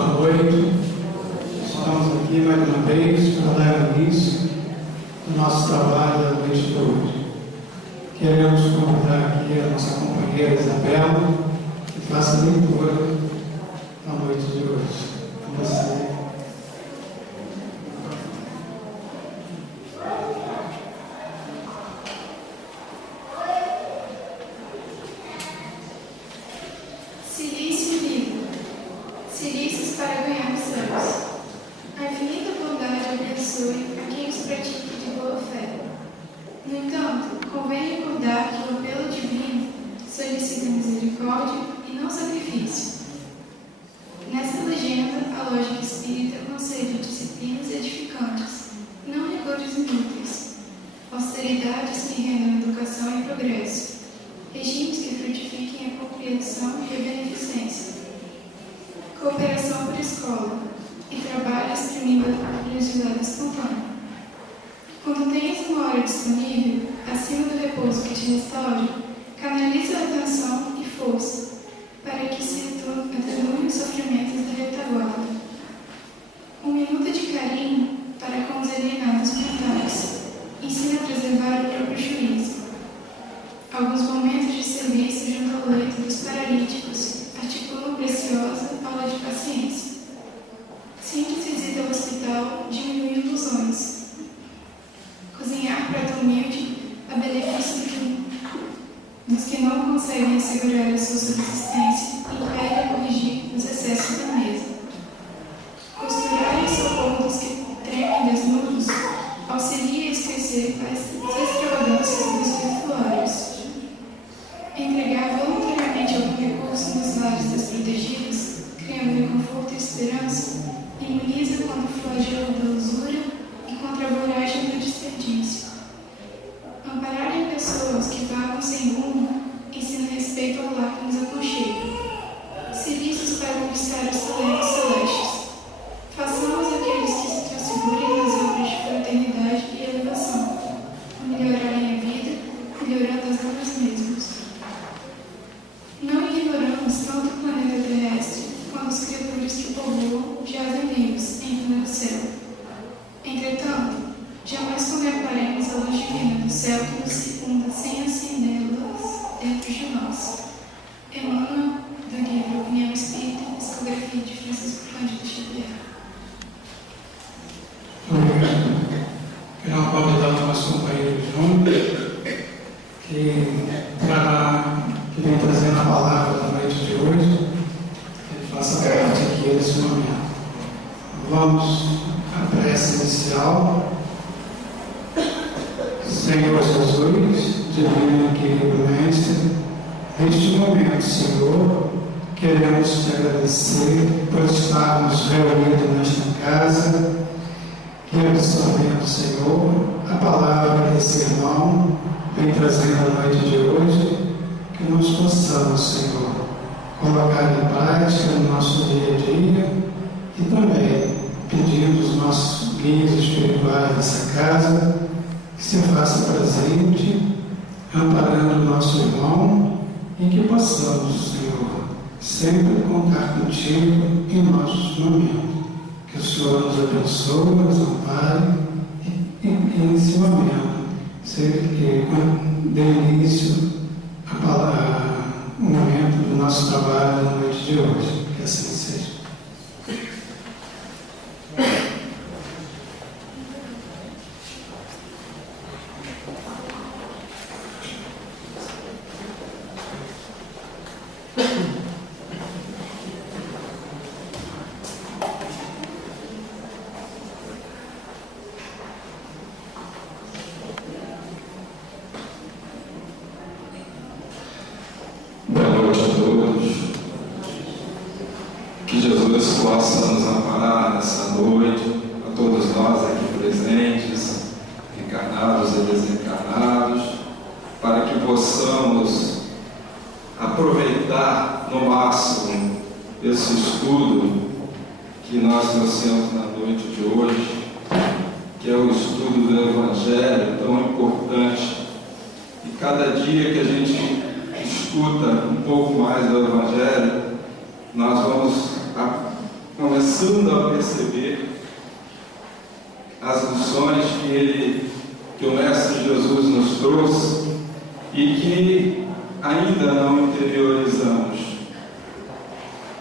boa noite. Estamos aqui mais uma vez para dar início ao nosso trabalho da noite de hoje. Queremos convidar aqui a nossa companheira Isabela, que faça a leitura da noite de hoje. Com você. Silícios para ganhar os céus. A infinita bondade abençoe a quem os pratica de boa fé. No entanto, convém recordar que o apelo divino solicita misericórdia e não sacrifício. Nessa legenda, a lógica espírita concede disciplinas edificantes, não rigores inúteis, austeridades que rendam educação e progresso, regimes que frutifiquem a compreensão e a beneficência, cooperação por escola e trabalho exprimindo a legislada espontânea. Quando tenhas uma hora disponível, acima do repouso que te restaure, canaliza a atenção e força para que se atenue os sofrimentos da retaguarda. Um minuto de carinho para com os alienados mentais ensina a preservar o próprio juízo. Alguns momentos de serviço junto ao leito dos paralíticos articulam preciosa aula de paciência. Simples visita ao hospital diminui ilusões. Cozinhar prato humilde a benefício dos que não conseguem assegurar a sua subsistência e impede a corrigir os excessos da mesa. Costurar e socorro dos que tremem desnudos auxilia a esquecer as extravagâncias dos perfuários. Entregar voluntariamente algum recurso nos lares desprotegidos, criando conforto e esperança, imuniza contra o flagelo da usura e contra a voragem do desperdício. Amparar em pessoas que vagam sem rumo ensina respeito ao lar que nos aconchega. Silícios para conquistar os talentos celestes. Façamos aqueles que se transfigurem nas obras de fraternidade e elevação, a melhorarem a vida, melhorando as nós mesmos. Não ignoramos tanto o planeta terrestre quanto os criaturas que povoam jazem vivos em pleno céu. Entretanto, jamais contemplaremos a luz divina do céu que nos circunda sem acendê-las dentro de nós. Emmanuel, do livro União Espírita, psicografia de Francisco Cândido Xavier. Obrigado. Quero convidar o nosso companheiro Júnior, que vem trazendo a palavra da noite de hoje, que ele faça parte aqui desse momento. Vamos à prece inicial. Senhor Jesus, divino e querido Mestre, neste momento, Senhor, queremos te agradecer por estarmos reunidos nesta casa e absorvendo, Senhor, a palavra desse irmão vem trazendo a noite de hoje, que nós possamos, Senhor, colocar em prática no nosso dia a dia e também pedir os nossos guias espirituais dessa casa que se faça presente, amparando o nosso irmão e que possamos, Senhor, sempre contar contigo em nossos momentos. Que o Senhor nos abençoe, nos ampare e nesse momento, sempre que dê início o momento do nosso trabalho na noite de hoje. Que assim seja. Que Jesus possa nos amparar nessa noite, a todos nós aqui presentes, encarnados e desencarnados, para que possamos aproveitar no máximo esse estudo que nós trouxemos na noite de hoje, que é o estudo do Evangelho, tão importante. E cada dia que a gente escuta um pouco mais do Evangelho, nós vamos começando a perceber as lições que o Mestre Jesus nos trouxe e que ainda não interiorizamos.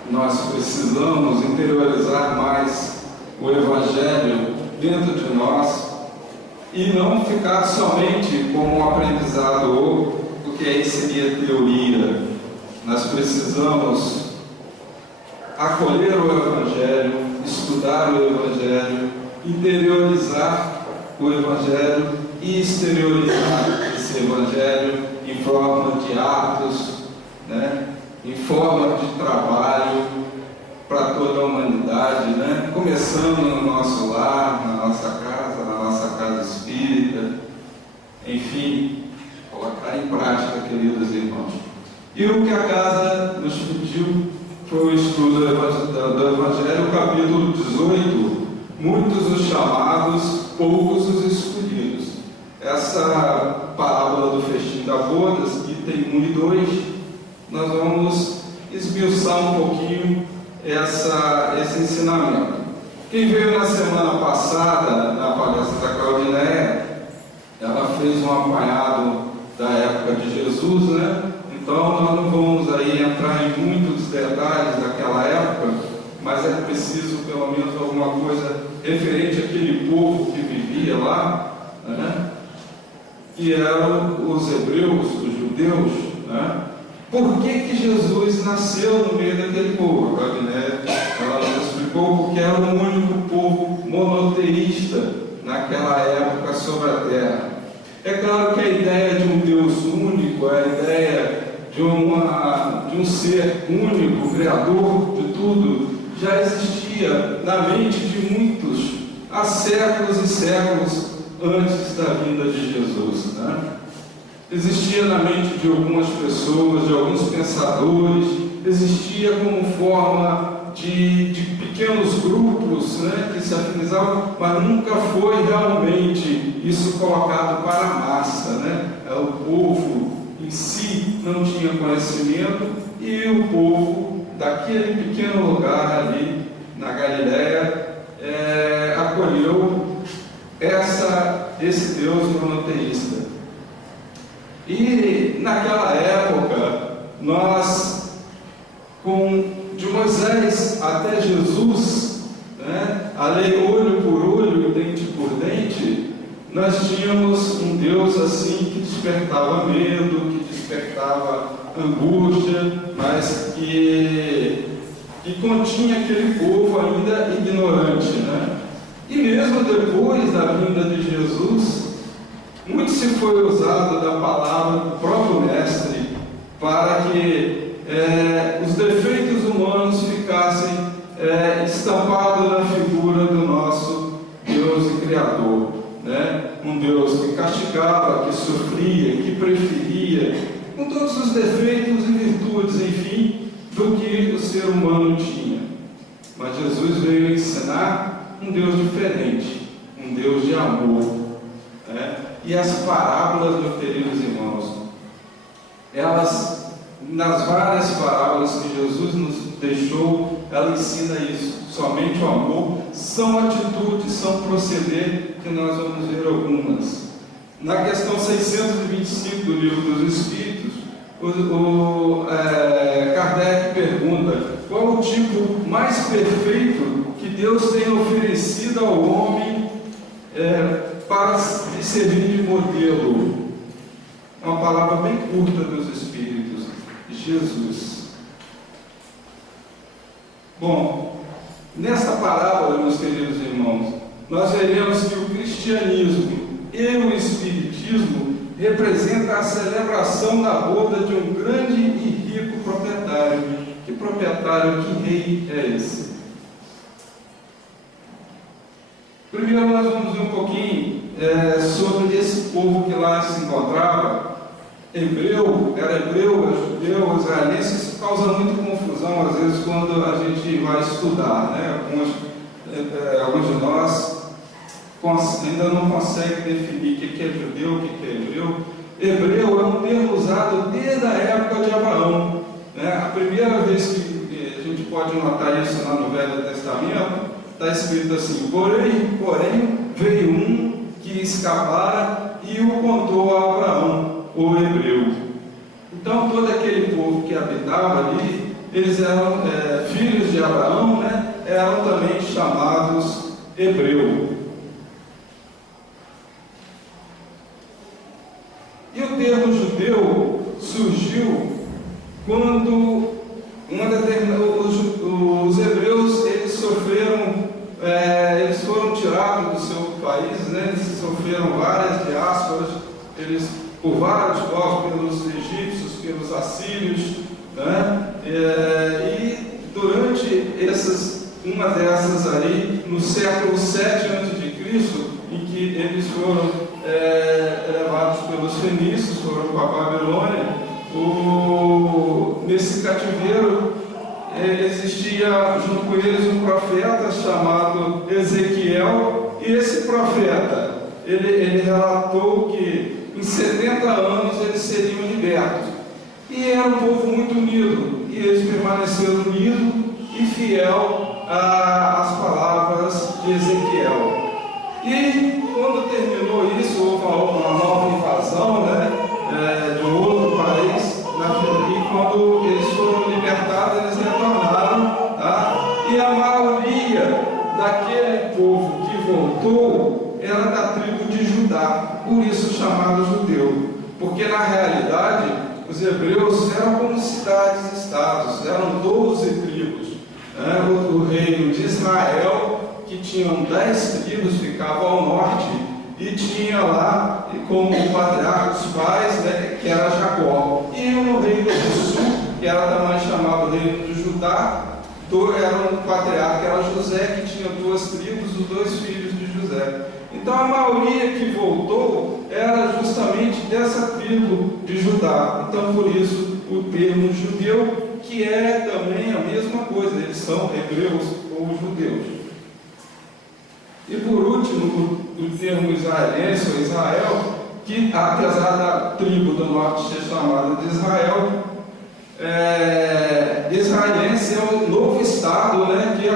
Nós precisamos interiorizar mais o Evangelho dentro de nós e não ficar somente como um aprendizado, porque aí seria teoria. Nós precisamos acolher o Evangelho, estudar o Evangelho, interiorizar o Evangelho e exteriorizar esse Evangelho em forma de atos, né? Em forma de trabalho para toda a humanidade, né? Começando no nosso lar, na nossa casa espírita, enfim, colocar em prática, queridos irmãos. E o que a casa nos pediu foi o estudo do Evangelho, capítulo 18, muitos os chamados, poucos os escolhidos. Essa parábola do festim da bodas, item 1 e 2, nós vamos esmiuçar um pouquinho esse ensinamento. Quem veio na semana passada, na palestra da Claudinéia, ela fez um apanhado da época de Jesus, né? Então nós não vamos aí entrar em muitos detalhes daquela época, mas é preciso pelo menos alguma coisa referente àquele povo que vivia lá, né? Que eram os hebreus, os judeus, né? Por que Jesus nasceu no meio daquele povo? A Claudinéia, ela nos explicou porque era o único povo monoteísta naquela época sobre a terra. É claro que a ideia de um Deus único, a ideia de um ser único, criador de tudo, já existia na mente de muitos há séculos e séculos antes da vinda de Jesus, né? Existia na mente de algumas pessoas, de alguns pensadores, existia como forma de pequenos grupos, né, que se afinizavam, mas nunca foi realmente isso colocado para a massa, né? O povo em si não tinha conhecimento e o povo daquele pequeno lugar ali na Galileia acolheu esse Deus monoteísta. E naquela época, nós, de Moisés até Jesus, né, a lei olho por olho, dente por dente, nós tínhamos um Deus assim que despertava medo, que despertava angústia, mas que continha aquele povo ainda ignorante, né? E mesmo depois da vinda de Jesus, muito se foi usado da palavra do próprio Mestre para que os defeitos humanos ficassem estampados na figura do nosso Deus e Criador, né? Um Deus que castigava, que sofria, que preferia, com todos os defeitos e virtudes, enfim, do que o ser humano tinha. Mas Jesus veio ensinar um Deus diferente, um Deus de amor, né? E as parábolas, meus queridos irmãos, elas, nas várias parábolas que Jesus nos deixou, ela ensina isso. Somente o amor, são atitudes, são proceder, que nós vamos ver algumas. Na questão 625 do Livro dos Espíritos, Kardec pergunta: qual o tipo mais perfeito que Deus tem oferecido ao homem para lhe servir de modelo? É uma palavra bem curta dos Espíritos: Jesus. Bom, nessa parábola, meus queridos irmãos, nós veremos que o cristianismo e o espiritismo representam a celebração da boda de um grande e rico proprietário. Que proprietário, que rei é esse? Primeiro nós vamos ver um pouquinho sobre esse povo que lá se encontrava. Era hebreu, era judeu, israelense. Isso causa muita confusão às vezes quando a gente vai estudar, né? Alguns de nós ainda não conseguem definir o que é judeu, o que é hebreu. Hebreu é um termo usado desde a época de Abraão, né? A primeira vez que a gente pode notar isso lá no Velho Testamento, está escrito assim: porém, veio um que escapara e o contou a Abraão, o hebreu. Então, todo aquele povo que habitava ali, eles eram filhos de Abraão, né? Eram também chamados hebreu. E o termo judeu surgiu quando os hebreus eles sofreram, eles foram tirados do seu país, né? Eles sofreram várias diásporas, por vários povos, pelos egípcios, pelos assírios, né? E durante uma dessas aí, no século 7 a.C., em que eles foram levados pelos fenícios, foram para a Babilônia, nesse cativeiro existia junto com eles um profeta chamado Ezequiel, e esse profeta ele relatou que em 70 anos eles seriam libertos. E era um povo muito unido, e eles permaneceram unidos e fiel às palavras de Ezequiel. E quando terminou isso, houve uma nova invasão, né, de um outro país, e quando eles foram libertados, eles retornaram, tá? E a maioria daquele povo que voltou era da tribo de Judá, por isso chamado judeu, porque na realidade os hebreus eram como cidades-estados, eram 12 tribos, né? O reino de Israel, que tinham 10 tribos, ficava ao norte, e tinha lá como patriarca dos pais, né, que era Jacó. E no reino do sul, que era também chamado reino de Judá, era um patriarca, que era José, que tinha 2 tribos, os 2 filhos de José. Então a maioria que voltou era justamente dessa tribo de Judá. Então por isso o termo judeu, que é também a mesma coisa, eles são hebreus ou judeus. E por último, o termo israelense ou Israel, que apesar da tribo do norte ser chamada de Israel, israelense é o novo estado, né, que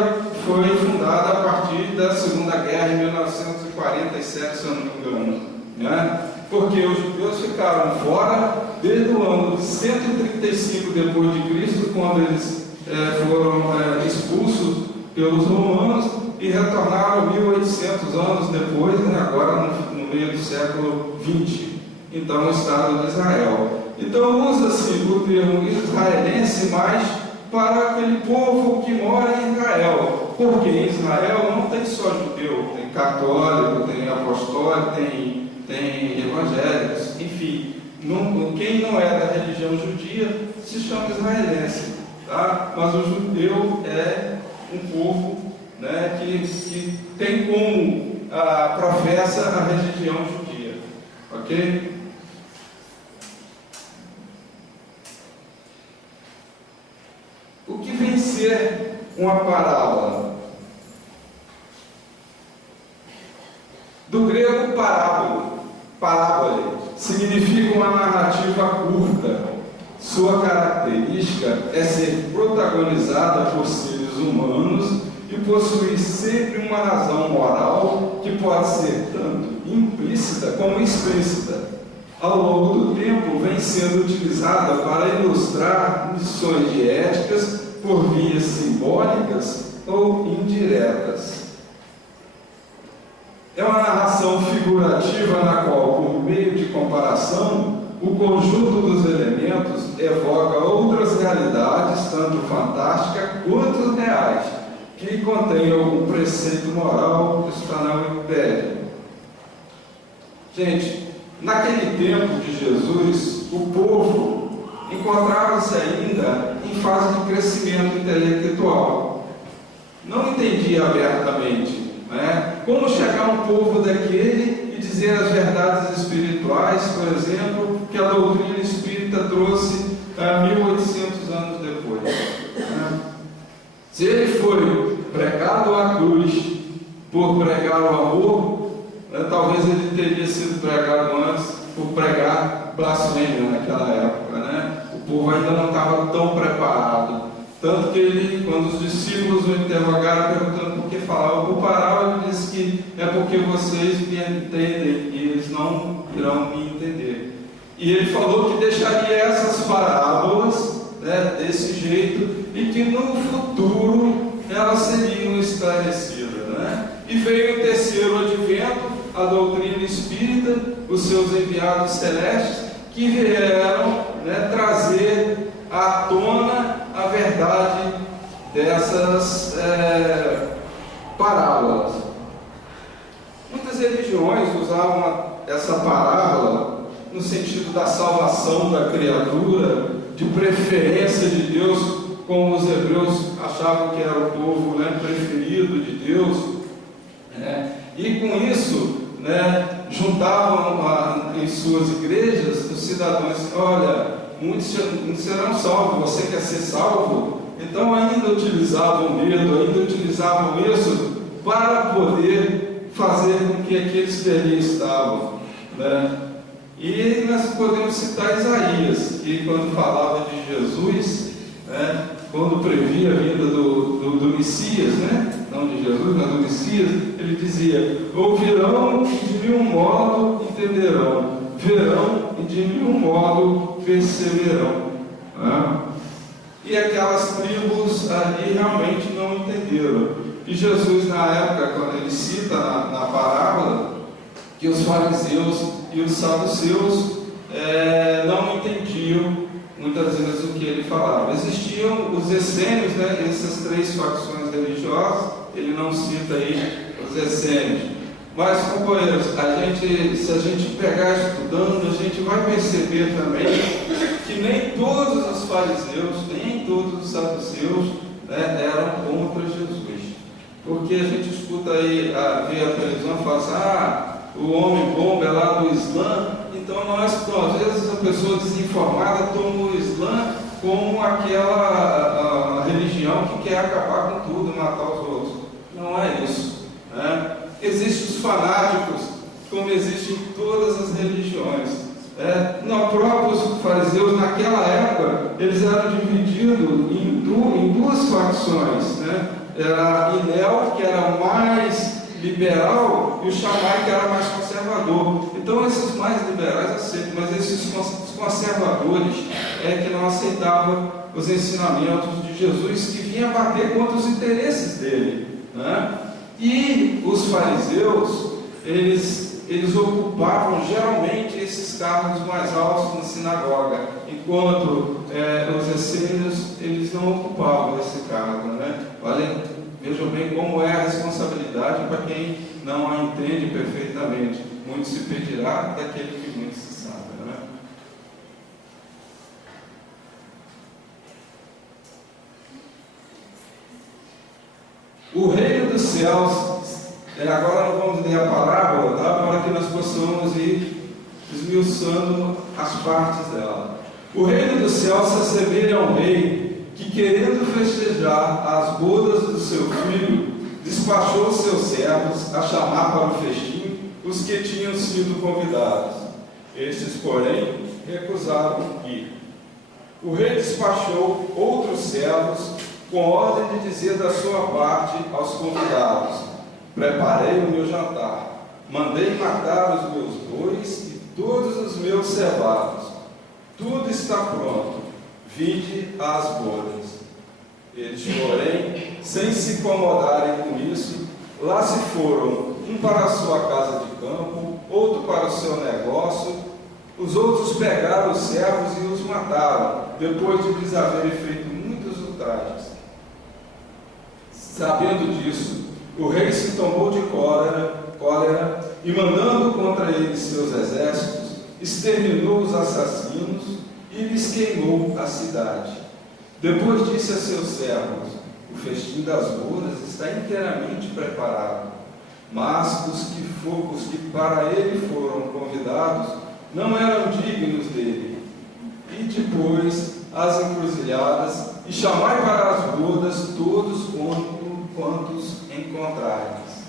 foi fundado a partir da Segunda Guerra em 1947, se eu não me engano, né? Porque os judeus ficaram fora desde o ano 135 depois de Cristo, quando eles foram expulsos pelos romanos, e retornaram 1800 anos depois, né, agora no meio do século 20. Então, o Estado de Israel. Então, usa-se o termo israelense mais para aquele povo que mora em Israel, porque em Israel não tem só judeu, tem católico, tem apostólico, tem evangélicos, enfim, quem não é da religião judia se chama israelense, tá? Mas o judeu é um povo, né, que tem como professa a religião judia, ok? O que vem ser uma parábola? Do grego parábola significa uma narrativa curta. Sua característica é ser protagonizada por seres humanos e possuir sempre uma razão moral que pode ser tanto implícita como explícita. Ao longo do tempo, vem sendo utilizada para ilustrar lições de éticas por vias simbólicas ou indiretas. É uma narração figurativa na qual, por meio de comparação, o conjunto dos elementos evoca outras realidades, tanto fantásticas quanto reais, que contém algum preceito moral. Isso está na Wikipédia. Gente, naquele tempo de Jesus, o povo encontrava-se ainda em fase de crescimento intelectual. Não entendia abertamente, né, como chegar um povo daquele e dizer as verdades espirituais, por exemplo, que a doutrina espírita trouxe 1800 anos depois. Né? Se ele foi pregado à cruz por pregar o amor, talvez ele teria sido pregado antes por pregar blasfêmia naquela época, né? O povo ainda não estava tão preparado. Tanto que ele, quando os discípulos o interrogaram, perguntando por que falava por parábola, ele disse que é porque vocês me entendem e eles não irão me entender. E ele falou que deixaria essas parábolas, né, desse jeito, e que no futuro elas seriam esclarecidas, né? E veio o terceiro advento, a doutrina espírita, os seus enviados celestes, que vieram, né, trazer à tona a verdade dessas parábolas. Muitas religiões usavam essa parábola no sentido da salvação da criatura, de preferência de Deus, como os hebreus achavam que era o povo, né, preferido de Deus, né? E com isso, né, juntavam em suas igrejas os cidadãos. Olha, muitos serão salvos, você quer ser salvo? Então ainda utilizavam medo, ainda utilizavam isso para poder fazer com que aqueles que ali estavam, né? E nós podemos citar Isaías, que quando falava de Jesus, né, quando previa a vinda do Messias, né, não de Jesus, mas do Messias, ele dizia: ouvirão e de nenhum modo entenderão, verão e de nenhum modo perceberão. Né? E aquelas tribos ali realmente não entenderam. E Jesus, na época, quando ele cita na parábola, que os fariseus e os saduceus não entendiam muitas vezes o que ele falava. Existiam os essênios, né, essas três facções religiosas, ele não cita aí os essênios. Mas, companheiros, se a gente pegar estudando, a gente vai perceber também que nem todos os fariseus, nem todos os saduceus, né, eram contra Jesus. Porque a gente escuta aí, vê a televisão e fala assim: o homem bomba é lá do Islã. Então às vezes a pessoa desinformada toma o Islã como aquela religião que quer acabar com tudo, matar os outros. Não é isso, né? Existem os fanáticos, como existem em todas as religiões. Os próprios fariseus, naquela época, eles eram divididos em duas facções, né? Era Hilel, que era mais liberal, e o Shammai, que era mais conservador. Então esses mais liberais aceitam, mas esses conservadores que não aceitavam os ensinamentos de Jesus, que vinha bater contra os interesses dele, né? E os fariseus, eles ocupavam geralmente esses cargos mais altos na sinagoga, enquanto os essênios, eles não ocupavam esse cargo, né? Vejam bem como é a responsabilidade para quem não a entende perfeitamente. Muito se pedirá daquele que muito se sabe, né? O reino dos céus, agora nós vamos ler a parábola, tá? Para que nós possamos ir esmiuçando as partes dela. O reino dos céus se assemelha a um rei que, querendo festejar as bodas do seu filho, despachou seus servos a chamar para o festim os que tinham sido convidados. Estes, porém, recusaram ir. O rei despachou outros servos com ordem de dizer da sua parte aos convidados: preparei o meu jantar, mandei matar os meus bois e todos os meus cevados. Tudo está pronto, vinde às bodas. Eles, porém, sem se incomodarem com isso, lá se foram, um para a sua casa de campo, outro para o seu negócio. Os outros pegaram os servos e os mataram, depois de lhes haverem feito muitos ultrajes. Sabendo disso, o rei se tomou de cólera e, mandando contra eles seus exércitos, exterminou os assassinos e lhes queimou a cidade. Depois disse a seus servos: o festim das bodas está inteiramente preparado, mas os que para ele foram convidados não eram dignos dele. E depois as encruzilhadas, e chamai para as bodas todos quantos encontrardes.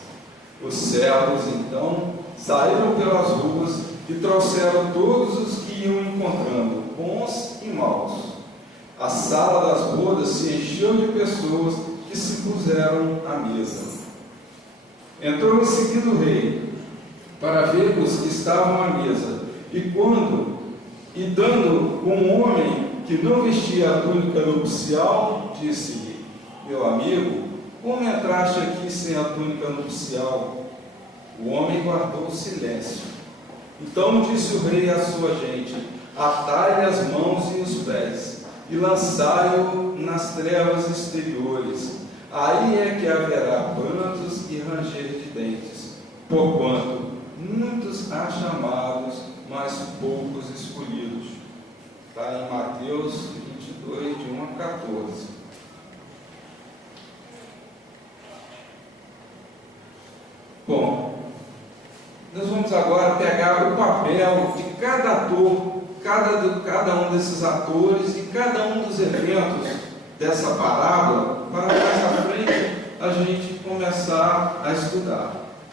Os servos então saíram pelas ruas e trouxeram todos os que iam encontrando, bons e maus. A sala das bodas se encheu de pessoas que se puseram à mesa. Entrou em seguida o rei para ver os que estavam à mesa, e dando um homem que não vestia a túnica nupcial, disse-lhe: meu amigo, como entraste aqui sem a túnica nupcial? O homem guardou o silêncio. Então disse o rei à sua gente: atai-lhe as mãos e os pés, e lançai-o nas trevas exteriores. Aí é que haverá prantos e ranger de dentes, porquanto muitos há chamados, mas poucos escolhidos. Está em Mateus 22, de 1 a 14. Bom, nós vamos agora pegar o papel de cada ator, cada um desses atores e cada um dos eventos dessa parábola, para mais à frente a gente começar a estudar.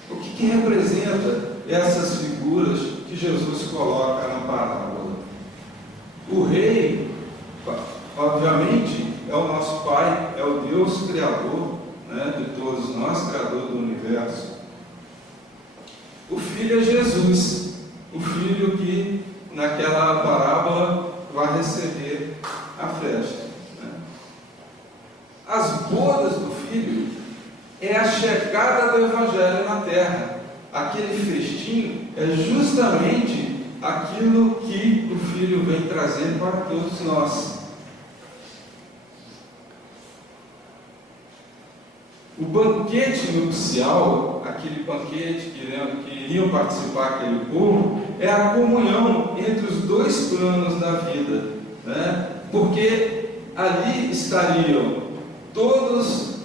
O que representa essas figuras que Jesus coloca na parábola? O rei, obviamente, é o nosso Pai, é o Deus Criador, né, de todos nós, Criador do universo. O filho é Jesus, o filho que naquela parábola vai receber a festa. As bodas do Filho é a chegada do Evangelho na terra. Aquele festim é justamente aquilo que o Filho vem trazer para todos nós. O banquete nupcial, aquele banquete que iriam participar aquele povo, é a comunhão entre os dois planos da vida, né? Porque ali estariam todos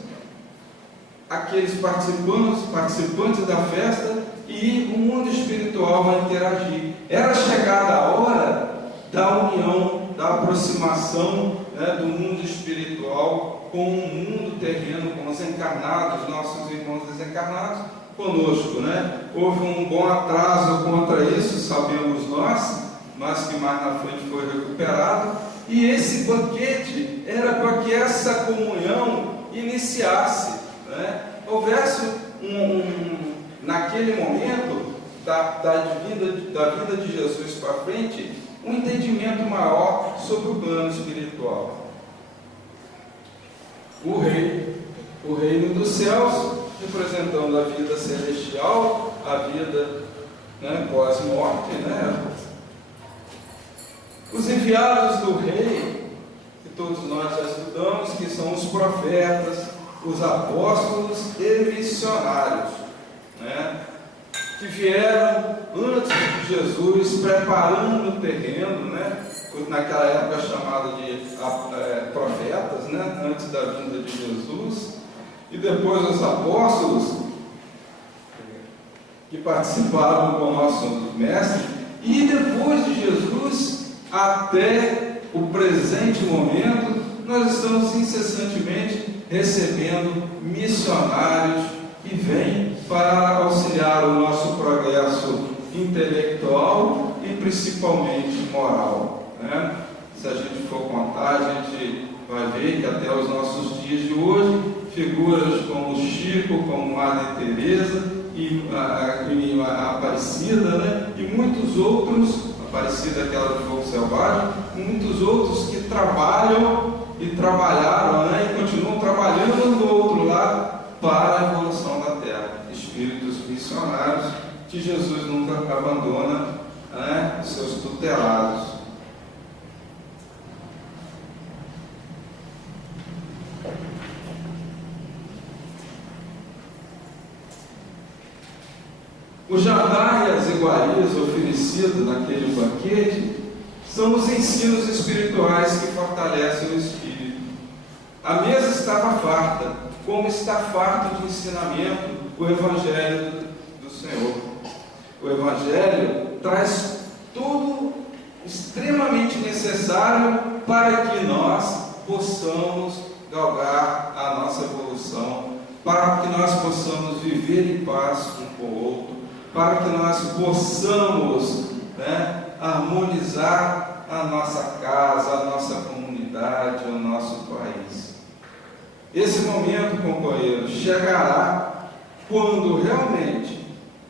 aqueles participantes da festa, e o mundo espiritual vai interagir. Era chegada a hora da união, da aproximação, né, do mundo espiritual com o mundo terreno, com os encarnados, nossos irmãos desencarnados conosco, né? Houve um bom atraso contra isso, sabemos nós, mas que mais na frente foi recuperado. E esse banquete era para que essa comunhão iniciasse, né? Houvesse naquele momento da vida de Jesus para frente, um entendimento maior sobre o plano espiritual. O reino dos céus, representando a vida celestial, a vida, né, pós-morte, né? Os enviados do rei, que todos nós já estudamos, que são os profetas, os apóstolos e missionários, né, que vieram antes de Jesus, preparando o terreno, né, naquela época chamada de profetas, né, antes da vinda de Jesus, e depois os apóstolos, que participaram com o nosso mestre, e depois de Jesus, até o presente momento, nós estamos incessantemente recebendo missionários que vêm para auxiliar o nosso progresso intelectual e principalmente moral, né? Se a gente for contar, a gente vai ver que até os nossos dias de hoje, figuras como Chico, como Madre Teresa e a Aparecida, né? E muitos outros, Aparecida, aquela do fogo selvagem, muitos outros que trabalham e trabalharam, né, e continuam trabalhando do outro lado para a evolução da Terra. Espíritos missionários que Jesus nunca abandona, né, os seus tutelados. O jantar e as iguarias oferecidas naquele banquete são os ensinos espirituais que fortalecem o espírito. A mesa estava farta, como está farto de ensinamento o Evangelho do Senhor. O Evangelho traz tudo extremamente necessário para que nós possamos galgar a nossa evolução, para que nós possamos viver em paz um com o outro, para que nós possamos, né, harmonizar a nossa casa, a nossa comunidade, humanidade, ao nosso país. Esse momento, companheiros, chegará quando realmente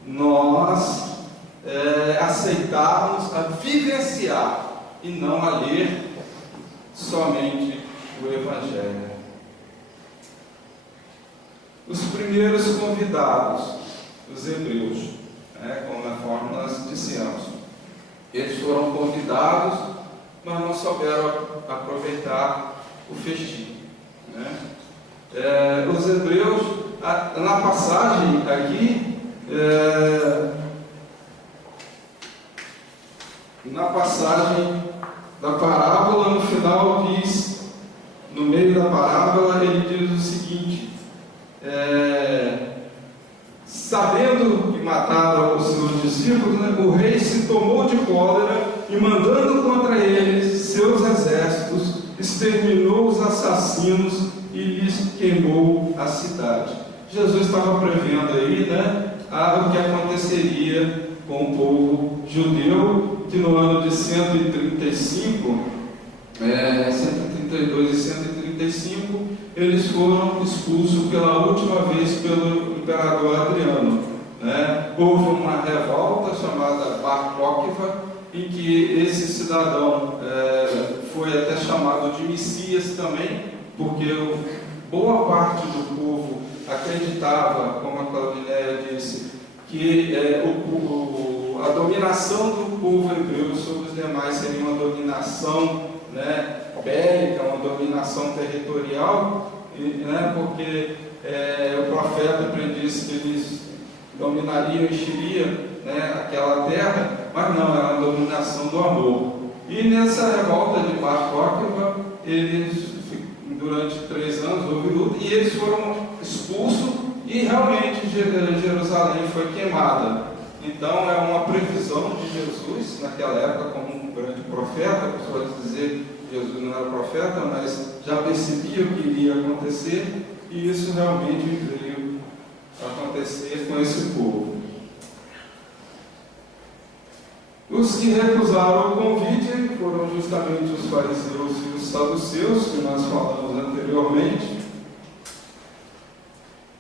nós aceitarmos a vivenciar e não a ler somente o Evangelho. Os primeiros convidados, os hebreus, conforme nós dissemos, eles foram convidados, mas não souberam aproveitar o festivo. Os hebreus, na passagem aqui, na passagem da parábola, no final diz, no meio da parábola, ele diz o seguinte: sabendo que mataram os seus discípulos, o rei se tomou de cólera e, mandando contra eles seus exércitos, exterminou os assassinos e lhes queimou a cidade. Jesus estava prevendo aí, o que aconteceria com o povo judeu, que no ano de 135, 132 e 135, eles foram expulsos pela última vez pelo imperador Adriano. Houve uma revolta chamada Bar Kokhba, em que esse cidadão foi até chamado de Messias também, porque boa parte do povo acreditava, como a Claudinéia disse, que a dominação do povo hebreu sobre os demais seria uma dominação bélica, uma dominação territorial, porque o profeta predisse que eles dominariam e encheriam aquela terra, mas não, era uma dominação do amor. E nessa revolta de Bar Kokhba, eles, durante 3 anos, houve luta, e eles foram expulsos, e realmente Jerusalém foi queimada. Então é uma previsão de Jesus, naquela época, como um grande profeta. Pode dizer que Jesus não era profeta, mas já percebia o que iria acontecer, e isso realmente veio acontecer com esse povo. Os que recusaram o convite foram justamente os fariseus e os saduceus, que nós falamos anteriormente.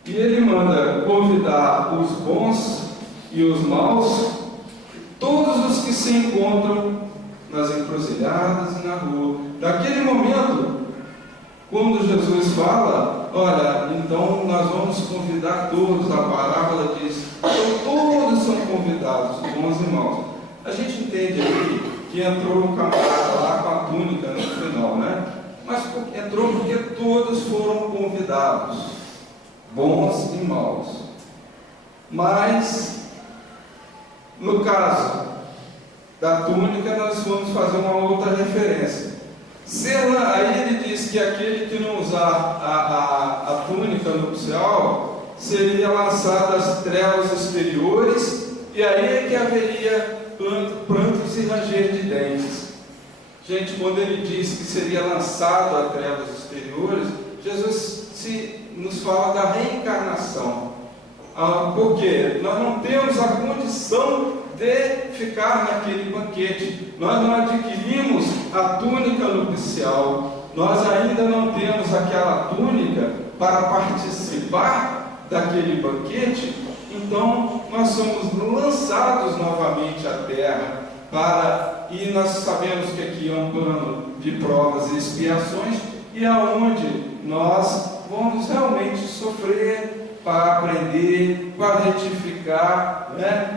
E ele manda convidar os bons e os maus, todos os que se encontram nas encruzilhadas e na rua. Naquele momento, quando Jesus fala, olha, então nós vamos convidar todos, a parábola diz, então todos são convidados, bons e maus. A gente entende aqui que entrou um camarada lá com a túnica no final, mas entrou porque todos foram convidados, bons e maus. Mas, no caso da túnica, nós vamos fazer uma outra referência. Aí ele diz que aquele que não usar a túnica nupcial seria lançado às trevas exteriores, e aí é que haveria prantos e ranger de dentes. Gente, quando ele diz que seria lançado a trevas exteriores, Jesus nos fala da reencarnação. Porque nós não temos a condição de ficar naquele banquete. Nós não adquirimos a túnica nupcial. Nós ainda não temos aquela túnica para participar daquele banquete. Então, nós somos lançados novamente à terra e nós sabemos que aqui é um plano de provas e expiações, e aonde nós vamos realmente sofrer para aprender, para retificar,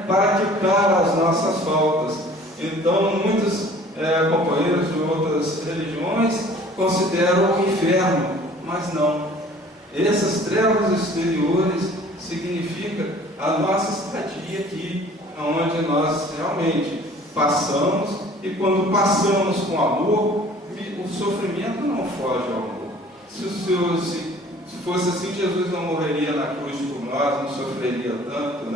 para quitar as nossas faltas. Então, muitos companheiros de outras religiões consideram o inferno, mas não. Essas trevas exteriores significa a nossa estadia aqui, onde nós realmente passamos, e quando passamos com amor, o sofrimento não foge ao amor. Se fosse assim, Jesus não morreria na cruz por nós, não sofreria tanto,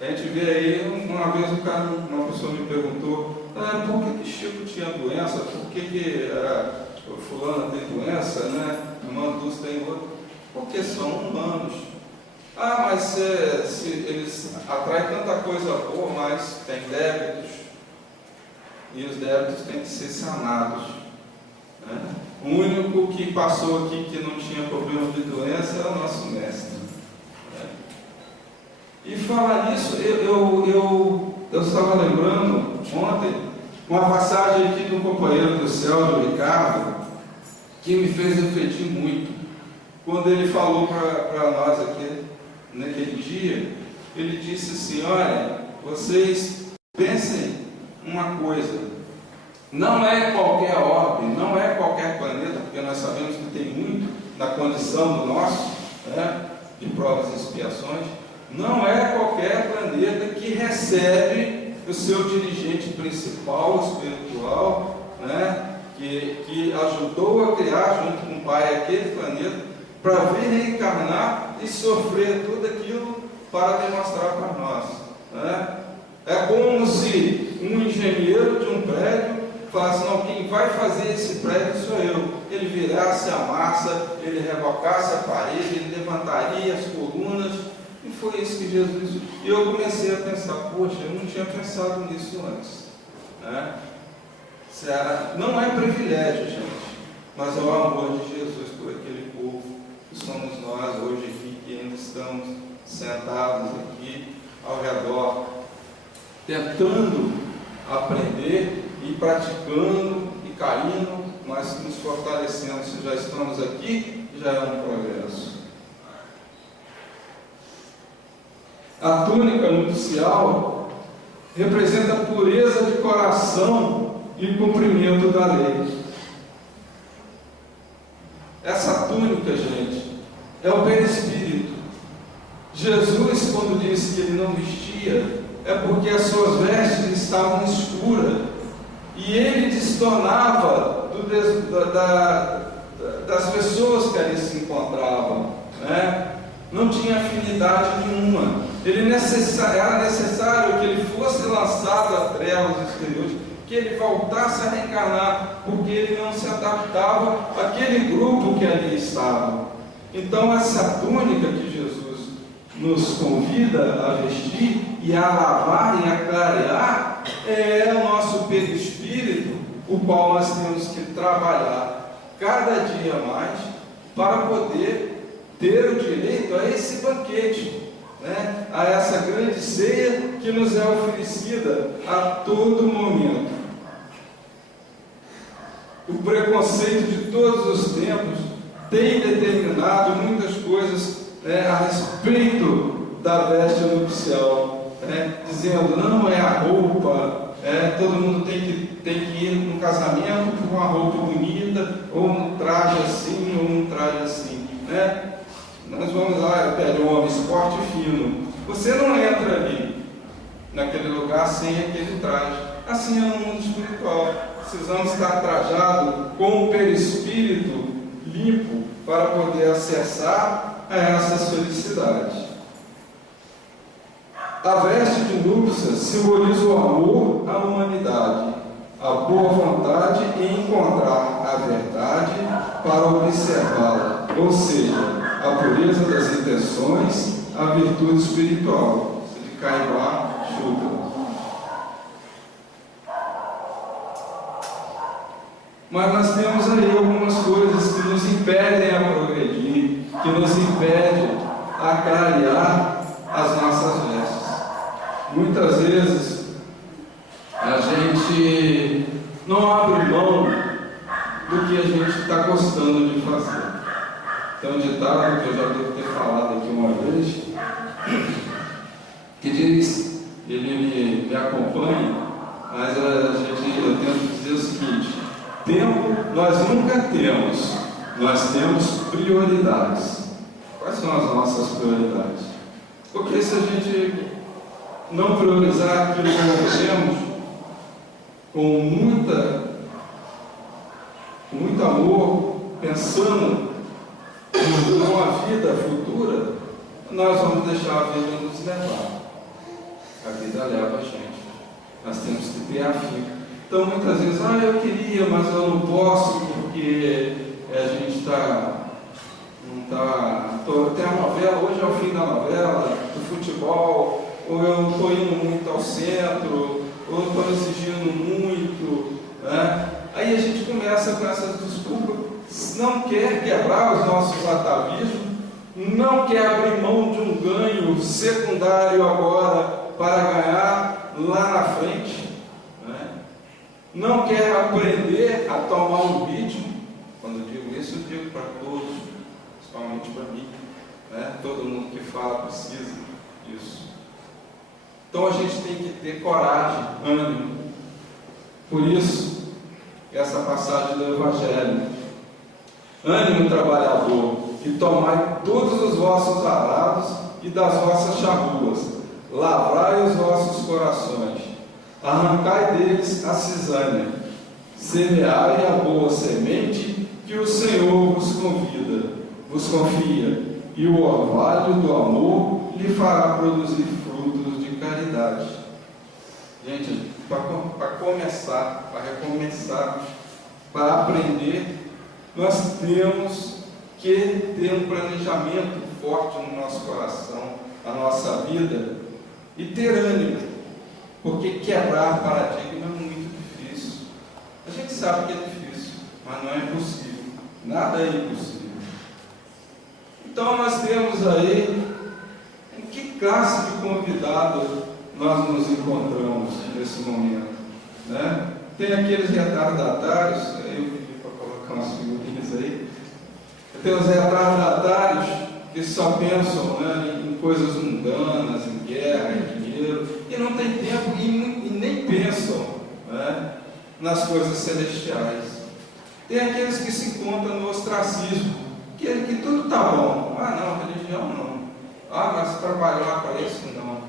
A gente vê aí, uma vez uma pessoa me perguntou, por que Chico tinha doença, por que o fulano tem doença, irmão Dulce tem outro? Porque são humanos. Mas se eles atraem tanta coisa boa, mas tem débitos, e os débitos têm que ser sanados. O único que passou aqui que não tinha problema de doença é o nosso mestre. E falar nisso, eu estava lembrando ontem uma passagem aqui do companheiro do céu, do Ricardo, que me fez refletir muito. Quando ele falou para nós aqui, naquele dia, ele disse assim: olha, vocês pensem uma coisa, não é qualquer orbe, não é qualquer planeta, porque nós sabemos que tem muito na condição do nosso, né, de provas e expiações, não é qualquer planeta que recebe o seu dirigente principal, espiritual, né, que ajudou a criar junto com o Pai aquele planeta, para vir reencarnar e sofrer tudo aquilo para demonstrar para nós, né? É como se um engenheiro de um prédio falasse: não, quem vai fazer esse prédio sou eu. Ele virasse a massa, ele revocasse a parede, ele levantaria as colunas, e foi isso que Jesus... E eu comecei a pensar: poxa, eu não tinha pensado nisso antes, né? Não é privilégio, gente, mas é o amor de Jesus por aquele povo que somos nós hoje aqui, que ainda estamos sentados aqui ao redor, tentando aprender e praticando e caindo, mas nos fortalecendo. Se já estamos aqui, já é um progresso. A túnica nupcial representa a pureza de coração e cumprimento da lei. Essa túnica, gente, é o perispírito. Jesus, quando disse que ele não vestia, é porque as suas vestes estavam escuras e ele destonava das pessoas que ali se encontravam, né? Não tinha afinidade nenhuma. Era necessário que ele fosse lançado a trevas exteriores, que ele voltasse a reencarnar, porque ele não se adaptava àquele grupo que ali estava. Então essa túnica que Jesus nos convida a vestir e a lavar e a clarear é o nosso perispírito, o qual nós temos que trabalhar cada dia mais para poder ter o direito a esse banquete, né? A essa grande ceia que nos é oferecida a todo momento. O preconceito de todos os tempos tem determinado muitas coisas, né, a respeito da veste nupcial, né, dizendo: não é a roupa, todo mundo tem que ir num casamento com uma roupa bonita, ou um traje assim, ou um traje assim, né? Nós vamos lá, pede um homem esporte fino. Você não entra ali, naquele lugar, sem aquele traje. Assim é no mundo espiritual. Precisamos estar trajados com o perispírito limpo para poder acessar a essas felicidades. A veste de núpcias simboliza o amor à humanidade, a boa vontade em encontrar a verdade para observá-la, ou seja, a pureza das intenções, a virtude espiritual. Se de Caibar, chuta. Mas nós temos aí algumas coisas que nos impedem a progredir, que nos impedem a clarear as nossas vestes. Muitas vezes a gente não abre mão do que a gente está gostando de fazer. Tem um ditado que eu já devo ter falado aqui uma vez, que diz, ele me acompanha, mas eu tento dizer o seguinte: tempo nós nunca temos, nós temos prioridades. Quais são as nossas prioridades? Porque se a gente não priorizar aquilo que nós temos com muito amor, pensando numa vida futura, nós vamos deixar a vida nos levar. A vida leva a gente. Nós temos que ter afinco. Então muitas vezes, eu queria, mas eu não posso, porque a gente tem a novela, hoje é o fim da novela, do futebol, ou eu estou indo muito ao centro, ou eu estou exigindo muito, né? Aí a gente começa com essas desculpas não quer quebrar os nossos atavismos, não quer abrir mão de um ganho secundário agora para ganhar lá na frente, né? Não quer aprender a tomar um ritmo. Quando eu digo isso, eu digo para todos, principalmente para mim, né? Todo mundo que fala precisa disso. Então a gente tem que ter coragem, ânimo. Por isso, essa passagem do Evangelho: ânimo trabalhador, e tomai todos os vossos arados e das vossas charruas, lavrai os vossos corações, arrancai deles a cisânia, semeai a boa semente que o Senhor vos confia, e o orvalho do amor lhe fará produzir frutos de caridade. Gente, para começar, para recomeçar, para aprender, nós temos que ter um planejamento forte no nosso coração, na nossa vida, e ter ânimo, porque quebrar paradigma é muito difícil. A gente sabe que é difícil, mas não é impossível. Nada é impossível. Então nós temos aí, em que classe de convidado nós nos encontramos nesse momento, né? Tem aqueles retardatários, eu pedi para colocar umas figurinhas aí. Tem os retardatários que só pensam, né, em coisas mundanas, em guerra, em dinheiro, e não tem tempo e nem pensam, né, nas coisas celestiais. Tem aqueles que se encontram no ostracismo, que tudo está bom. Ah, não, religião não. Ah, mas trabalhar para isso não.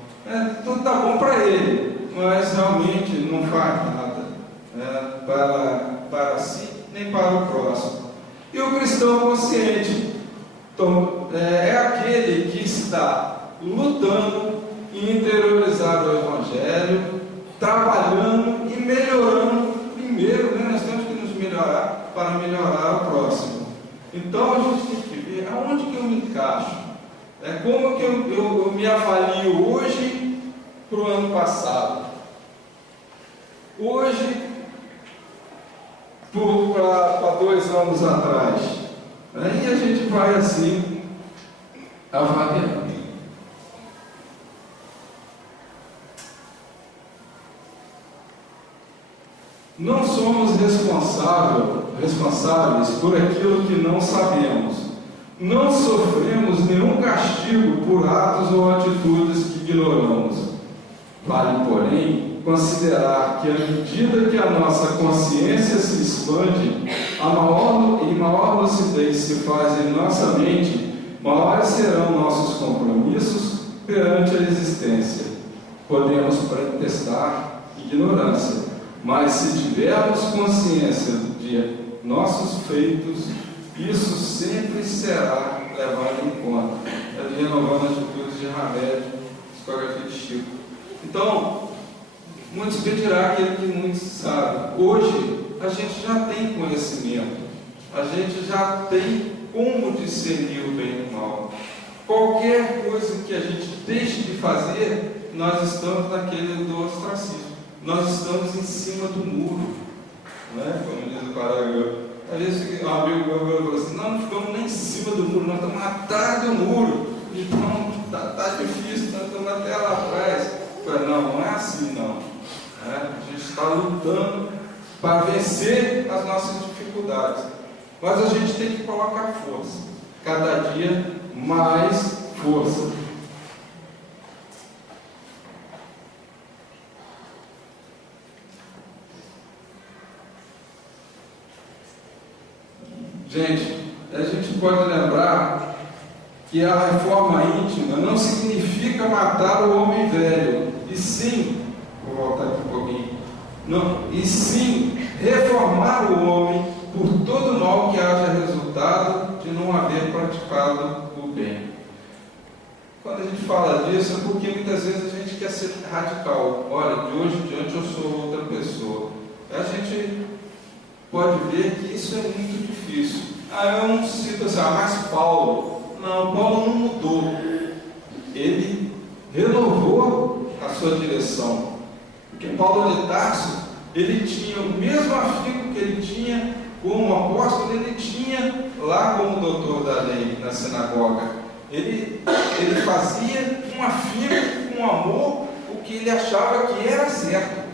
Tudo está bom para ele, mas realmente não faz nada, né, para si nem para o próximo. E o cristão consciente é aquele que está lutando em interiorizar o Evangelho, trabalhando e melhorando primeiro, né? Nós temos que nos melhorar para melhorar o próximo. Então a gente tem que ver aonde que eu me encaixo, como que eu me avalio hoje para o ano passado. Hoje para 2 anos atrás. E a gente vai assim avaliando. Não somos responsáveis por aquilo que não sabemos. Não sofremos nenhum castigo por atos ou atitudes que ignoramos. Vale, porém, considerar que à medida que a nossa consciência se expande, maior lucidez se faz em nossa mente, maiores serão nossos compromissos perante a existência. Podemos pretextar ignorância, mas se tivermos consciência de nossos feitos, isso sempre será levado em conta. Renovando atitudes de Ravel, psicografia de Chico. Então, muitos pedirá aquele que muitos sabem. Hoje, a gente já tem conhecimento, a gente já tem como discernir o bem e o mal. Qualquer coisa que a gente deixe de fazer, nós estamos naquele do ostracismo. Nós estamos em cima do muro, né? Como diz o parágrafo. Às vezes um amigo meu falou assim: não ficamos nem em cima do muro, nós estamos atrás do muro. Então, está difícil, nós estamos até lá atrás. Não é assim não. A gente está lutando para vencer as nossas dificuldades. Mas a gente tem que colocar força. Cada dia mais força. Gente, a gente pode lembrar que a reforma íntima não significa matar o homem velho, e sim, vou voltar aqui um pouquinho, e sim reformar o homem por todo mal que haja resultado de não haver praticado o bem. Quando a gente fala disso é porque muitas vezes a gente quer ser radical. Olha, de hoje em diante eu sou outra pessoa. A gente pode ver que isso é muito difícil. Eu não cito assim, mas Paulo. Não, Paulo não mudou. Ele renovou a sua direção. Porque Paulo de Tarso, ele tinha o mesmo afinco que ele tinha como apóstolo, ele tinha lá como doutor da lei na sinagoga. Ele fazia com afinco, com amor, o que ele achava que era certo.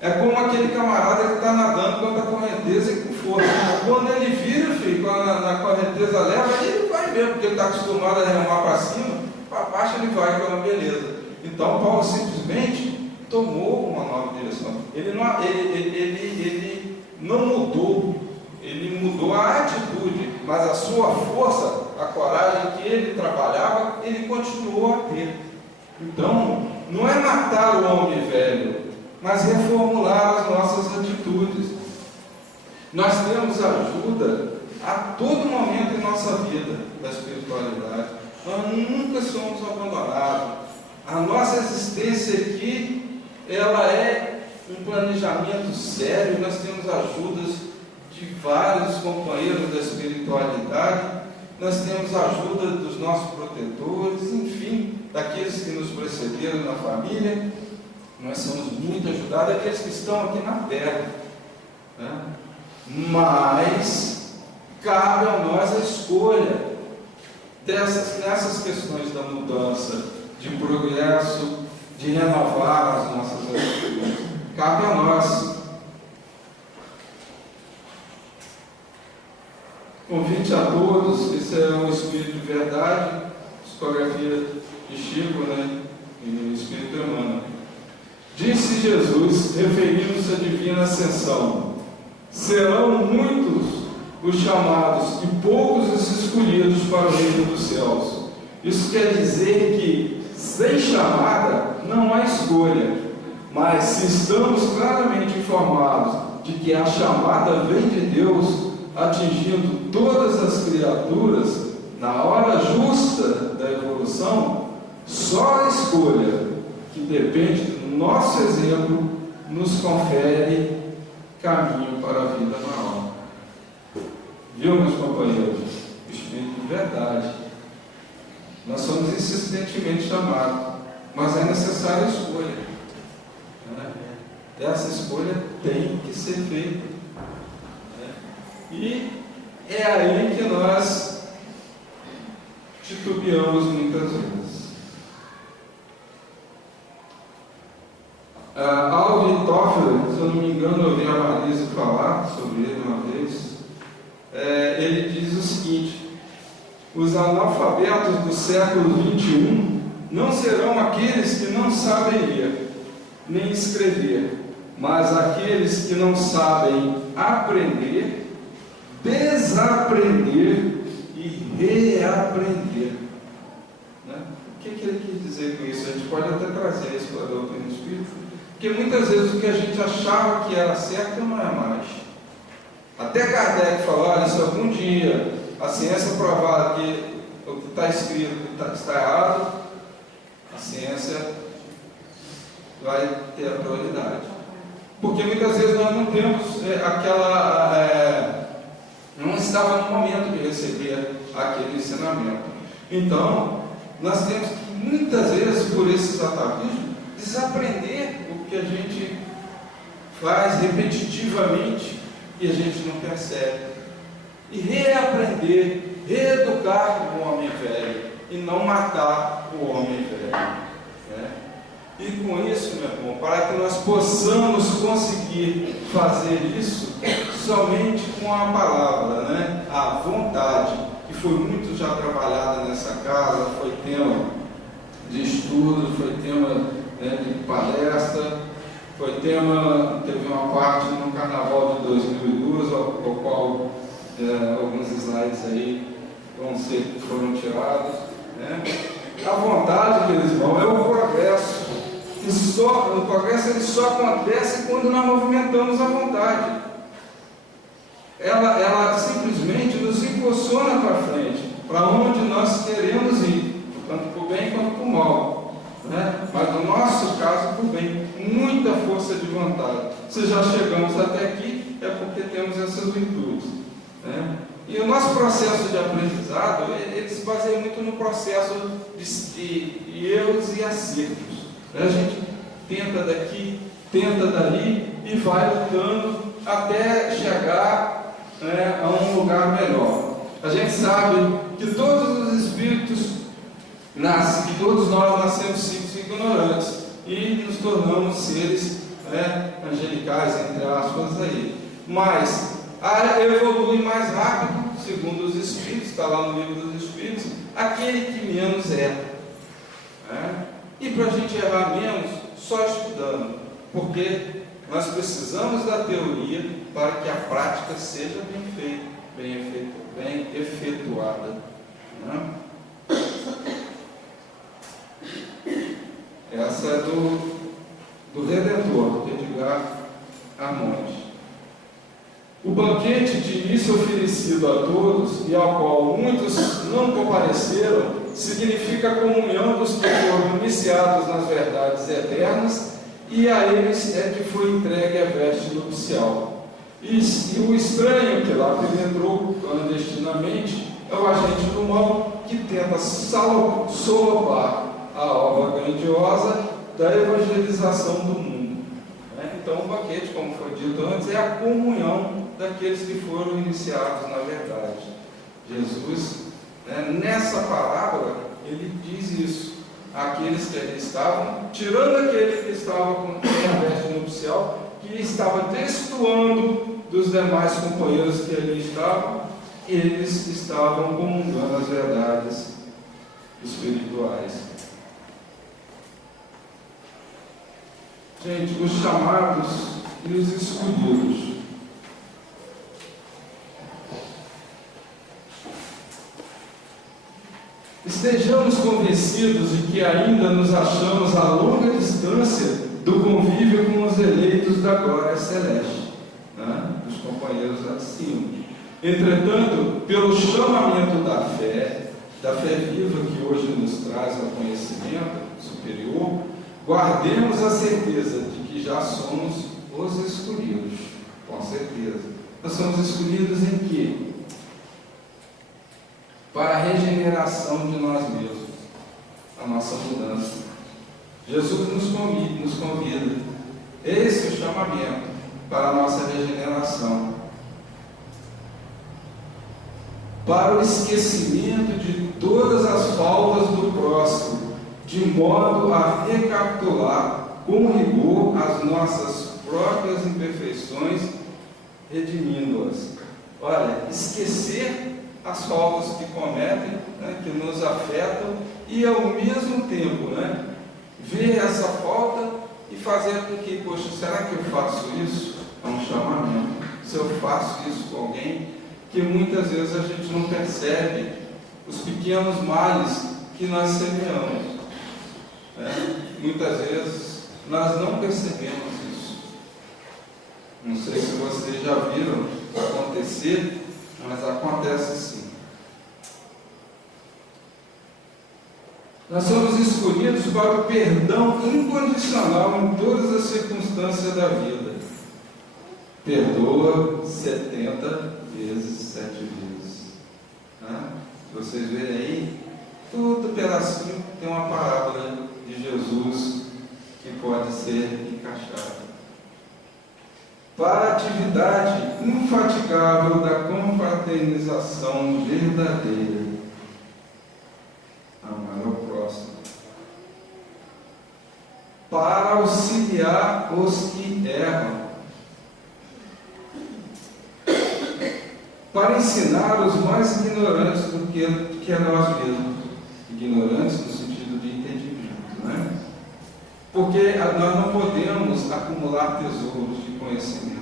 É como aquele camarada que está nadando contra a correnteza e com força. Quando ele vira, filho, quando a correnteza leva, ele vai mesmo, porque ele está acostumado a remar para cima, para baixo ele vai com a beleza. Então Paulo simplesmente tomou uma nova direção. Ele não mudou, ele mudou a atitude, mas a sua força, a coragem que ele trabalhava, ele continuou a ter. Então, não é matar o homem velho, mas reformular as nossas atitudes. Nós temos ajuda a todo momento em nossa vida da espiritualidade. Nós nunca somos abandonados. A nossa existência aqui, ela é um planejamento sério. Nós temos ajudas de vários companheiros da espiritualidade. Nós temos ajuda dos nossos protetores, enfim, daqueles que nos precederam na família. Nós somos muito ajudados, aqueles que estão aqui na terra, né? Mas cabe a nós a escolha nessas questões da mudança, de progresso, de renovar as nossas atitudes. Cabe a nós. Convite a todos, esse é um Espírito de Verdade, psicografia de Chico, né? E o Espírito Emmanuel. Disse Jesus, referindo-se à divina ascensão: serão muitos os chamados e poucos os escolhidos para o reino dos céus. Isso quer dizer que, sem chamada, não há escolha. Mas se estamos claramente informados de que a chamada vem de Deus, atingindo todas as criaturas na hora justa da evolução, só a escolha, que depende do nosso exemplo, nos confere caminho para a vida maior. Viu, meus companheiros? Espírito de Verdade. Nós somos insistentemente chamados, mas é necessária a escolha. Essa escolha tem que ser feita. E é aí que nós titubeamos muitas vezes. Alvin Toffler, se eu não me engano, eu ouvi a Marisa falar sobre ele uma vez. Ele diz o seguinte: os analfabetos do século XXI não serão aqueles que não sabem ler nem escrever, mas aqueles que não sabem aprender, desaprender e reaprender. Né? O que ele quis dizer com isso? A gente pode até trazer isso para a doutrina espírita. Porque muitas vezes o que a gente achava que era certo não é mais. Até Kardec falou: olha, se algum dia a ciência provar que o que está escrito está errado, a ciência vai ter a prioridade. Porque muitas vezes nós não temos não estava no momento de receber aquele ensinamento. Então, nós temos que muitas vezes, por esses atavismos, desaprender o que a gente faz repetitivamente e a gente não percebe, e reaprender, reeducar o homem velho e não matar o homem velho, né? E com isso, meu irmão, para que nós possamos conseguir fazer isso somente com a palavra, né? A vontade, que foi muito já trabalhada nessa casa, foi tema de estudo, foi tema, né, de palestra, foi tema, teve uma parte no Carnaval de 2002, ao qual alguns slides aí foram tirados, né? A vontade, meus irmãos, é o progresso. O progresso ele só acontece quando nós movimentamos a vontade. Ela simplesmente nos impulsiona para frente, para onde nós queremos ir, tanto para o bem quanto para o mal, né? Mas no nosso caso, para o bem, muita força de vontade. Se já chegamos até aqui, é porque temos essas virtudes, né? E o nosso processo de aprendizado, ele se baseia muito no processo de erros e acertos. A gente tenta daqui, tenta dali e vai lutando até chegar, né, a um lugar melhor. A gente sabe que todos os espíritos nascem, que todos nós nascemos simples e ignorantes e nos tornamos seres, né, angelicais, entre aspas, aí. Mas evolui mais rápido, segundo os Espíritos, está lá no livro dos Espíritos, aquele que menos erra. Né? E para a gente errar menos, só estudando, porque nós precisamos da teoria para que a prática seja bem feita, bem efetuada. Né? Essa é do Redentor, de Edgar Armonde. O banquete de início oferecido a todos, e ao qual muitos não compareceram, significa a comunhão dos que foram iniciados nas verdades eternas, e a eles é que foi entregue a veste nupcial. E o estranho que lá penetrou clandestinamente é o agente do mal que tenta solopar a obra grandiosa da evangelização do mundo. Então, o banquete, como foi dito antes, é a comunhão daqueles que foram iniciados na verdade. Jesus, né, nessa parábola, ele diz isso. Aqueles que ali estavam, tirando aquele que estava com a veste nupcial, que estava destoando dos demais companheiros que ali estavam, eles estavam comungando as verdades espirituais. Gente, os chamados e os escolhidos. Estejamos convencidos de que ainda nos achamos a longa distância do convívio com os eleitos da glória celeste, né? Dos companheiros lá de cima. Entretanto, pelo chamamento da fé viva que hoje nos traz ao conhecimento superior, guardemos a certeza de que já somos os escolhidos, com certeza. Nós somos escolhidos em quê? Para a regeneração de nós mesmos, a nossa mudança. Jesus nos convida. Esse é o chamamento para a nossa regeneração. Para o esquecimento de todas as faltas do próximo, de modo a recapitular com rigor as nossas próprias imperfeições, redimindo-as. Olha, esquecer as faltas que cometem, né, que nos afetam, e ao mesmo tempo, né, ver essa falta e fazer com que, poxa, será que eu faço isso? É um chamamento. Se eu faço isso com alguém, que muitas vezes a gente não percebe os pequenos males que nós semeamos. Muitas vezes nós não percebemos isso. Não sei se vocês já viram acontecer, mas acontece sim. Nós somos escolhidos para o perdão incondicional em todas as circunstâncias da vida. Perdoa 70 vezes 7 vezes. Se vocês verem aí, todo pedacinho tem uma parábola de Jesus que pode ser encaixada. Para a atividade infatigável da confraternização verdadeira, amar ao próximo. Para auxiliar os que erram. Para ensinar os mais ignorantes do que a nós mesmos. Ignorantes no sentido de entendimento, né? Porque nós não podemos acumular tesouros de conhecimento.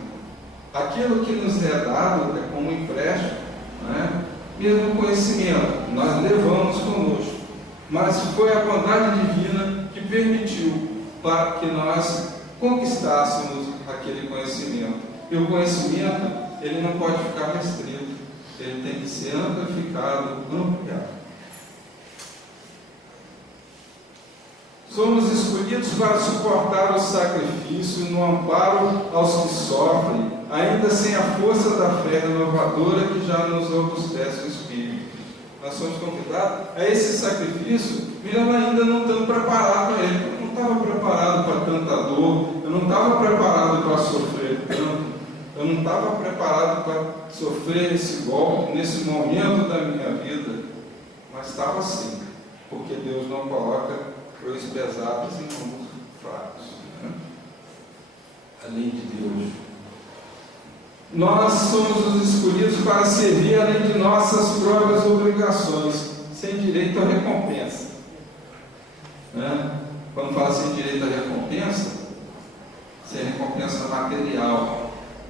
Aquilo que nos é dado é como empréstimo, né? Mesmo conhecimento, nós levamos conosco. Mas foi a bondade divina que permitiu para que nós conquistássemos aquele conhecimento. E o conhecimento, ele não pode ficar restrito, ele tem que ser amplificado, ampliado. Somos escolhidos para suportar o sacrifício no amparo aos que sofrem, ainda sem a força da fé renovadora que já nos robustece o Espírito. Nós somos convidados a esse sacrifício, mesmo ainda não estamos preparados para ele. Eu não estava preparado para tanta dor, eu não estava preparado para sofrer tanto, eu Eu não estava preparado para sofrer esse golpe nesse momento da minha vida, mas estava sim, porque Deus não coloca coisas pesadas em ombros fracos, né? Além de Deus. Nós somos os escolhidos para servir além de nossas próprias obrigações, sem direito à recompensa, né? Quando fala sem direito à recompensa, sem recompensa material,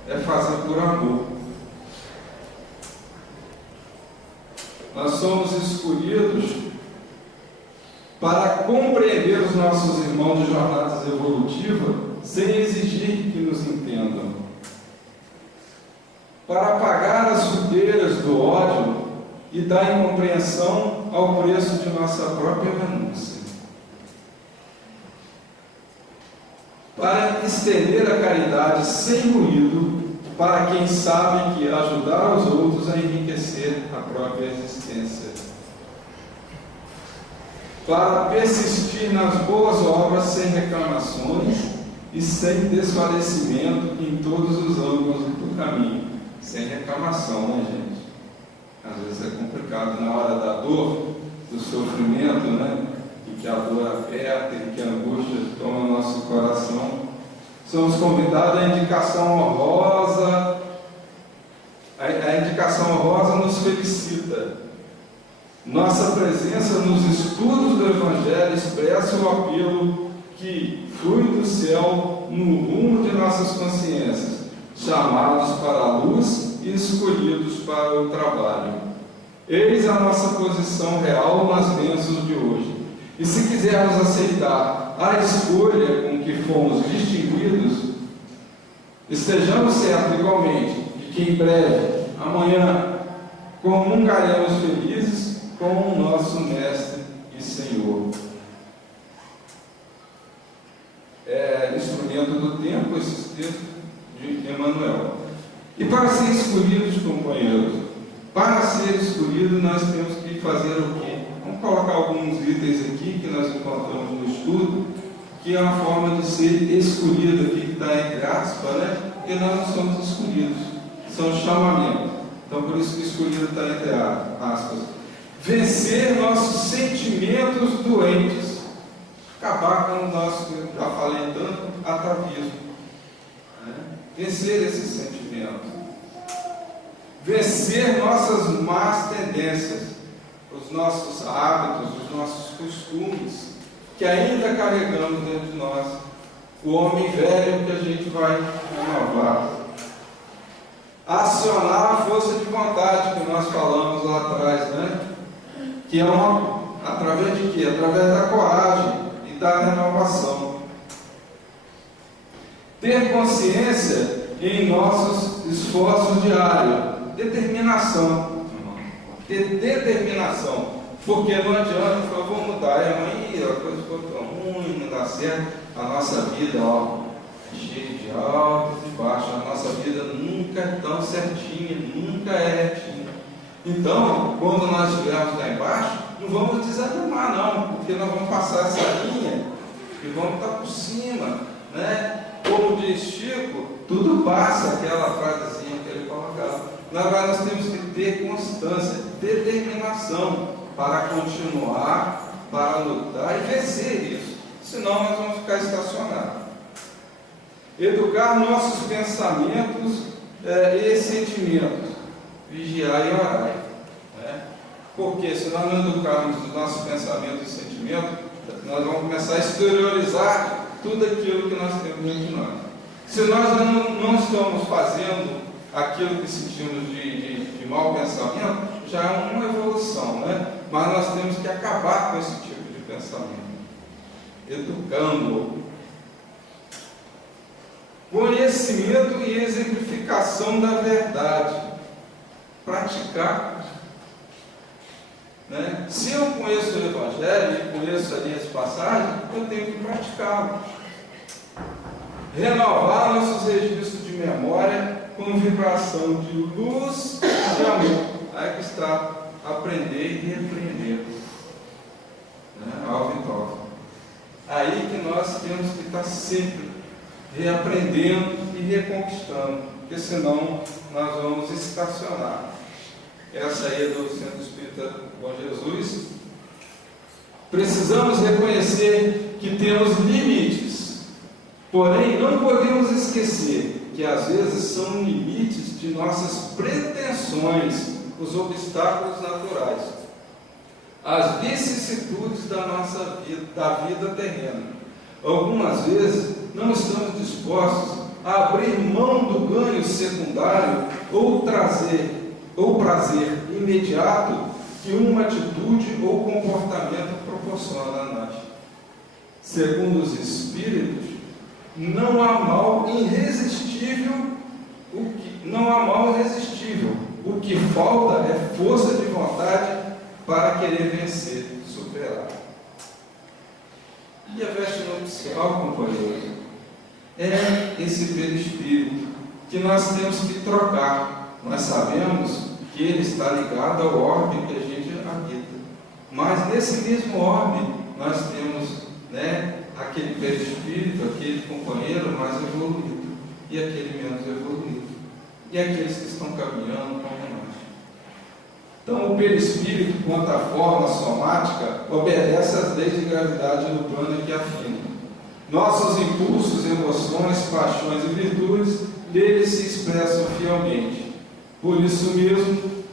é fazer por amor. Nós somos escolhidos para compreender os nossos irmãos de jornadas evolutivas sem exigir que nos entendam, para apagar as sujeiras do ódio e da incompreensão ao preço de nossa própria renúncia, para estender a caridade sem ruído para quem sabe que ajudar os outros a enriquecer a própria existência, para persistir nas boas obras sem reclamações e sem desfalecimento em todos os ângulos do caminho, sem reclamação, né, gente? Às vezes é complicado na hora da dor, do sofrimento, né? E que a dor aperta e que a angústia toma o nosso coração. Somos convidados à indicação honrosa. A indicação honrosa nos felicita. Nossa presença nos estudos do Evangelho expressa o apelo que flui do céu no rumo de nossas consciências, chamados para a luz e escolhidos para o trabalho. Eis a nossa posição real nas bênçãos de hoje. E se quisermos aceitar a escolha com que fomos distinguidos, estejamos certos igualmente de que em breve, amanhã, comungaremos felizes com o nosso Mestre e Senhor. É instrumento do tempo esses textos de Emmanuel. E para ser escolhidos, companheiros, para ser escolhido nós temos que fazer o quê? Vamos colocar alguns itens aqui que nós encontramos no estudo, que é uma forma de ser escolhido aqui, que está entre aspas, né? Porque nós não somos escolhidos, são chamamentos. Então por isso que escolhido está entre aspas. Vencer nossos sentimentos doentes, acabar com o nosso, já falei tanto, atavismo, né? Vencer esses sentimentos, vencer nossas más tendências, os nossos hábitos, os nossos costumes, que ainda carregamos dentro de nós, o homem velho que a gente vai renovar, acionar a força de vontade que nós falamos lá atrás, né? Que é através de quê? Através da coragem e da renovação. Ter consciência em nossos esforços diários, determinação. Ter determinação, porque não adianta falar, vou mudar, aí a coisa ficou tão ruim, não dá certo. A nossa vida, ó, é cheia de altos e baixos, a nossa vida nunca é tão certinha, nunca é retinha. Então, quando nós estivermos lá embaixo, não vamos desanimar não, porque nós vamos passar essa linha e vamos estar por cima, né? Como diz Chico, tudo passa, aquela frasezinha que ele colocava. Nós temos que ter constância, determinação para continuar, para lutar e vencer isso. Senão nós vamos ficar estacionados. Educar nossos pensamentos e sentimentos. Vigiar e orar. Né? Porque se nós não educarmos os nossos pensamentos e sentimentos, nós vamos começar a exteriorizar tudo aquilo que nós temos dentro de nós. Se nós não estamos fazendo aquilo que sentimos de mau pensamento, já é uma evolução, né? Mas nós temos que acabar com esse tipo de pensamento, educando. Conhecimento e exemplificação da verdade, praticar, né? Se eu conheço o Evangelho e conheço ali as passagens, eu tenho que praticá-lo. Renovar nossos registros de memória com vibração de luz e de amor. Aí que está aprender e repreender, né? Alvin Toffler. Aí que nós temos que estar sempre reaprendendo e reconquistando. porque senão nós vamos estacionar. Essa aí é do Centro Espírita Bom Jesus. Precisamos reconhecer que temos limites, porém não podemos esquecer que às vezes são limites de nossas pretensões, os obstáculos naturais, as vicissitudes da nossa vida, da vida terrena. Algumas vezes não estamos dispostos a abrir mão do ganho secundário ou prazer imediato que uma atitude ou comportamento proporciona a nós. Segundo os Espíritos, não há mal irresistível. O que falta é força de vontade para querer vencer, superar. E a veste nupcial, companheiros, é esse perispírito que nós temos que trocar. Nós sabemos que ele está ligado ao orbe que a gente habita, mas nesse mesmo orbe nós temos, aquele perispírito, aquele companheiro mais evoluído e aquele menos evoluído, e aqueles que estão caminhando como nós. Então o perispírito, quanto à forma somática, obedece às leis de gravidade no plano que afina. Nossos impulsos, emoções, paixões e virtudes deles se expressam fielmente. Por isso mesmo,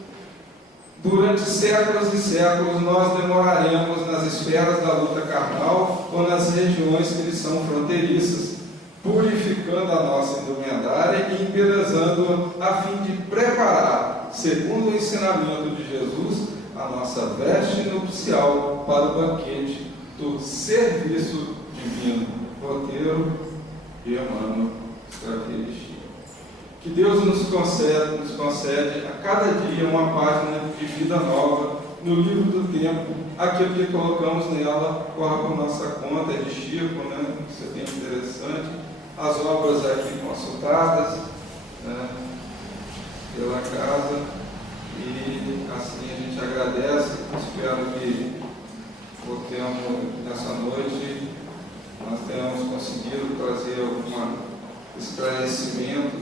durante séculos e séculos, nós demoraremos nas esferas da luta carnal ou nas regiões que lhes são fronteiriças, purificando a nossa indumentária e embelezando-a a fim de preparar, segundo o ensinamento de Jesus, a nossa veste nupcial para o banquete do serviço divino. Roteiro de Emmanuel Xavier. Que Deus nos concede a cada dia uma página de vida nova no livro do tempo. Aquilo que colocamos nela corre por nossa conta, é de Chico, isso é bem interessante. As obras aqui consultadas pela casa, e assim a gente agradece. Espero que nessa noite nós tenhamos conseguido trazer algum esclarecimento,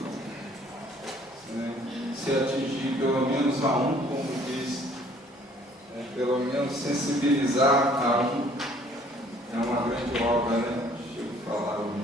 se atingir pelo menos a um, como diz, pelo menos sensibilizar a um, é uma grande obra, Chico falava.